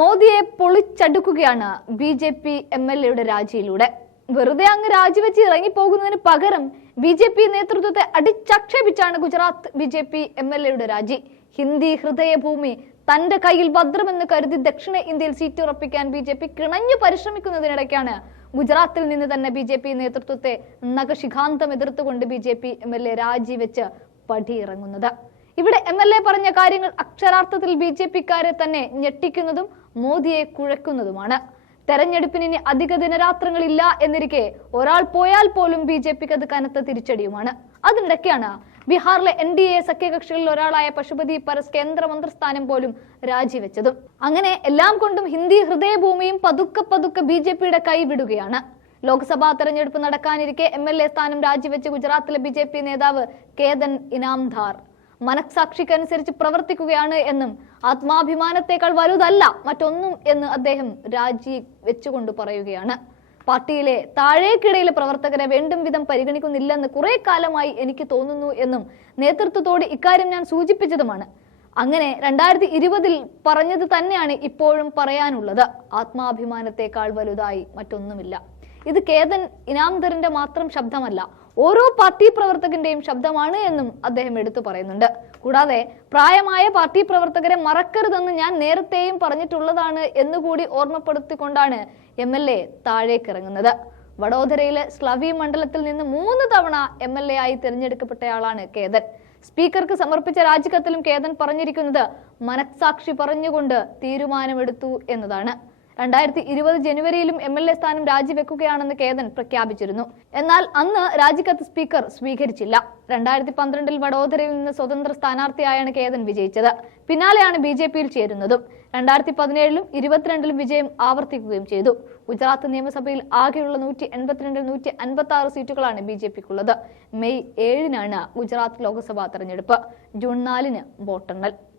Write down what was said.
മോദിയെ പൊളിച്ചടുക്കുകയാണ് B J P M L എയുടെ രാജിയിലൂടെ. വെറുതെ അങ്ങ് രാജിവെച്ച് ഇറങ്ങിപ്പോകുന്നതിന് പകരം ബി ജെ പി നേതൃത്വത്തെ അടിച്ചക്ഷേപിച്ചാണ് Gujarat B J P M L എയുടെ രാജി. ഹിന്ദി ഹൃദയഭൂമി തന്റെ കയ്യിൽ ഭദ്രമെന്ന് കരുതി ദക്ഷിണ ഇന്ത്യയിൽ സീറ്റ് ഉറപ്പിക്കാൻ ബി ജെ പി കിണഞ്ഞു പരിശ്രമിക്കുന്നതിനിടയ്ക്കാണ് ഗുജറാത്തിൽ നിന്ന് തന്നെ ബി ജെ പി നേതൃത്വത്തെ നഖശിഖാന്തം എതിർത്തുകൊണ്ട് B J P M L A രാജിവെച്ച് പടിയിറങ്ങുന്നത്. ഇവിടെ എം എൽ എ പറഞ്ഞ കാര്യങ്ങൾ അക്ഷരാർത്ഥത്തിൽ ബി ജെ പിക്കാരെ തന്നെ ഞെട്ടിക്കുന്നതും മോദിയെ കുഴക്കുന്നതുമാണ്. തെരഞ്ഞെടുപ്പിന് ഇനി അധിക ദിനരാത്രങ്ങളില്ല എന്നിരിക്കെ ഒരാൾ പോയാൽ പോലും ബി ജെ പിക്ക് അത് കനത്ത തിരിച്ചടിയുമാണ്. അതിനിടയ്ക്കാണ് ബീഹാറിലെ എൻ ഡി എ സഖ്യകക്ഷികളിൽ ഒരാളായ പശുപതി പരസ് കേന്ദ്രമന്ത്രിസ്ഥാനം പോലും രാജിവെച്ചതും. അങ്ങനെ എല്ലാം കൊണ്ടും ഹിന്ദി ഹൃദയഭൂമിയും പതുക്കെ പതുക്കെ ബി ജെ പിയുടെ കൈവിടുകയാണ്. ലോക്സഭാ തെരഞ്ഞെടുപ്പ് നടക്കാനിരിക്കെ എം എൽ എ സ്ഥാനം രാജിവെച്ച് ഗുജറാത്തിലെ ബി ജെ പി നേതാവ് കേതൻ ഇനാംധാർ. മനസാക്ഷിക്കനുസരിച്ച് പ്രവർത്തിക്കുകയാണ് എന്നും ആത്മാഭിമാനത്തെക്കാൾ വലുതല്ല മറ്റൊന്നും എന്ന് അദ്ദേഹം രാജി വെച്ചുകൊണ്ട് പറയുകയാണ്. പാർട്ടിയിലെ താഴേക്കിടയിലെ പ്രവർത്തകരെ വേണ്ടും വിധം പരിഗണിക്കുന്നില്ലെന്ന് കുറെ കാലമായി എനിക്ക് തോന്നുന്നു എന്നും നേതൃത്വത്തോട് ഇക്കാര്യം ഞാൻ സൂചിപ്പിച്ചതുമാണ്. അങ്ങനെ രണ്ടായിരത്തി ഇരുപതിൽ പറഞ്ഞത് തന്നെയാണ് ഇപ്പോഴും പറയാനുള്ളത്. ആത്മാഭിമാനത്തെക്കാൾ വലുതായി മറ്റൊന്നുമില്ല. ഇത് കേതൻ ഇനാംദറിന്റെ മാത്രം ശബ്ദമല്ല ഓരോ പാർട്ടി പ്രവർത്തകന്റെയും ശബ്ദമാണ് എന്നും അദ്ദേഹം എടുത്തു പറയുന്നുണ്ട്. കൂടാതെ പ്രായമായ പാർട്ടി പ്രവർത്തകരെ മറക്കരുതെന്ന് ഞാൻ നേരത്തെയും പറഞ്ഞിട്ടുള്ളതാണ് എന്നുകൂടി ഓർമ്മപ്പെടുത്തിക്കൊണ്ടാണ് എം എൽ എ താഴേക്കിറങ്ങുന്നത്. വഡോദരയിലെ സ്ലവി മണ്ഡലത്തിൽ നിന്ന് മൂന്ന് തവണ എം എൽ എ ആയി തിരഞ്ഞെടുക്കപ്പെട്ടയാളാണ് കേതൻ. സ്പീക്കർക്ക് സമർപ്പിച്ച രാജിക്കത്തിലും കേതൻ പറഞ്ഞിരിക്കുന്നത് മനസാക്ഷി പറഞ്ഞുകൊണ്ട് തീരുമാനമെടുത്തു എന്നതാണ്. രണ്ടായിരത്തി ഇരുപത് ജനുവരിയിലും എം എൽ എ സ്ഥാനം രാജിവെക്കുകയാണെന്ന് കേതൻ പ്രഖ്യാപിച്ചിരുന്നു. എന്നാൽ അന്ന് രാജിക്കത്ത് സ്പീക്കർ സ്വീകരിച്ചില്ല. രണ്ടായിരത്തി പന്ത്രണ്ടിൽ വഡോദരയിൽ നിന്ന് സ്വതന്ത്ര സ്ഥാനാർത്ഥിയായാണ് കേതൻ വിജയിച്ചത്. പിന്നാലെയാണ് ബി ജെ പിയിൽ ചേരുന്നതും. രണ്ടായിരത്തി പതിനേഴിലും ഇരുപത്തിരണ്ടിലും വിജയം ആവർത്തിക്കുകയും ചെയ്തു. ഗുജറാത്ത് നിയമസഭയിൽ ആകെയുള്ള നൂറ്റി എൺപത്തിരണ്ടിൽ നൂറ്റി അൻപത്തി ആറ് സീറ്റുകളാണ് ബി ജെ പിക്കുള്ളത്. മെയ് ഏഴിനാണ് ഗുജറാത്ത് ലോക്സഭാ തെരഞ്ഞെടുപ്പ്. ജൂൺ നാലിന് വോട്ടെണ്ണൽ.